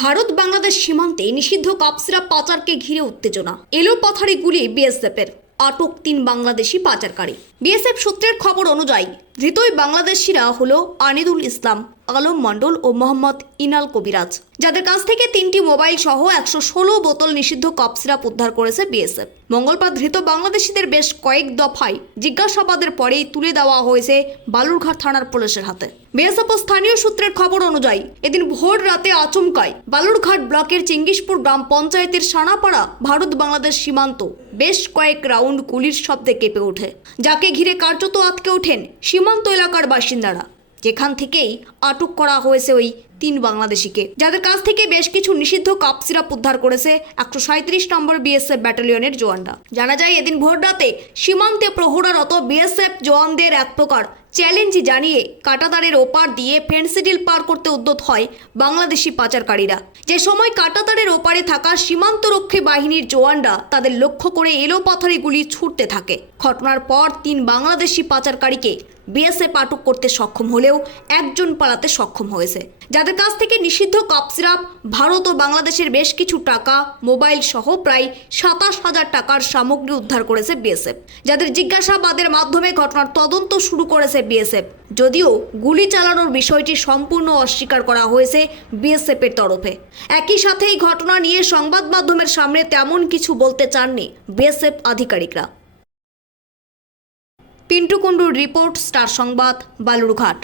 ভারত বাংলাদেশ সীমান্তে নিষিদ্ধ কাপসিরা পাচারকে ঘিরে উত্তেজনা। এলো পাথারে গুলি বিএসএফের। আটক তিন বাংলাদেশি পাচারকারী। বিএসএফ সূত্রের খবর অনুযায়ী, ধৃতই বাংলাদেশিরা হলো আনিদুল ইসলাম। আলম মণ্ডল ও মোহাম্মদ ইনাল কবিরাজ, যাদের কাছ থেকে তিনটি মোবাইল সহ একশো ষোলো বোতল নিষিদ্ধ কপ সিরাপ উদ্ধার করেছে বিএসএফ। মঙ্গলবার ধৃত বাংলাদেশিদের বেশ কয়েক দফায় জিজ্ঞাসাবাদের পরেই তুলে দেওয়া হয়েছে বালুরঘাট থানার পুলিশের হাতে। বিএসএফ ও স্থানীয় সূত্রের খবর অনুযায়ী, এদিন ভোর রাতে আচমকায় বালুরঘাট ব্লকের চিঙ্গিসপুর গ্রাম পঞ্চায়েতের সানাপাড়া ভারত বাংলাদেশ সীমান্ত বেশ কয়েক রাউন্ড গুলির শব্দে কেঁপে ওঠে, যাকে ঘিরে কার্যত আটকে ওঠেন সীমান্ত এলাকার বাসিন্দারা। যেখান থেকেই আটক করা হয়েছে ওই তিন বাংলাদেশিকে। যাদের কাছ থেকে বেশ কিছু নিষিদ্ধ কাপ সিরাপ উদ্ধার করেছে, একশো সাঁত্রিশ নম্বর বিএসএফ ব্যাটালিয়নের জওয়ানরা। জানা যায়, এদিন ভোর রাতে সীমান্তে প্রহরারত বিএসএফ জওয়ানদের এক প্রকার চ্যালেঞ্জ জানিয়ে কাটাতারের ওপার দিয়ে ফেন্সিডিল পার করতে উদ্যত হয় বাংলাদেশি পাচারকারীরা। যে সময় কাটাতারের ওপারে থাকা সীমান্তরক্ষী বাহিনীর জওয়ানরা তাদের লক্ষ্য করে এলো পাথরে গুলি ছুটতে থাকে। ঘটনার পর তিন বাংলাদেশি পাচারকারীকে বিএসএফ আটক করতে সক্ষম হলেও একজন পালাতে সক্ষম হয়েছে। যাদের কাছ থেকে নিষিদ্ধ কাপ সিরাপ ভারত ও বাংলাদেশের বেশ কিছু টাকা, মোবাইল সহ প্রায় সাতাশ হাজার টাকার সামগ্রী উদ্ধার করেছে বিএসএফ, যাদের জিজ্ঞাসাবাদের মাধ্যমে ঘটনার তদন্ত শুরু করেছে বিএসএফ। যদিও গুলি চালানোর বিষয়টি সম্পূর্ণ অস্বীকার করা হয়েছে বিএসএফের তরফে। একই সাথে এই ঘটনা নিয়ে সংবাদ মাধ্যমের সামনে তেমন কিছু বলতে চাননি বিএসএফ আধিকারিকরা। পিন্টু কুণ্ডুর রিপোর্ট, স্টার সংবাদ, বালুরঘাট।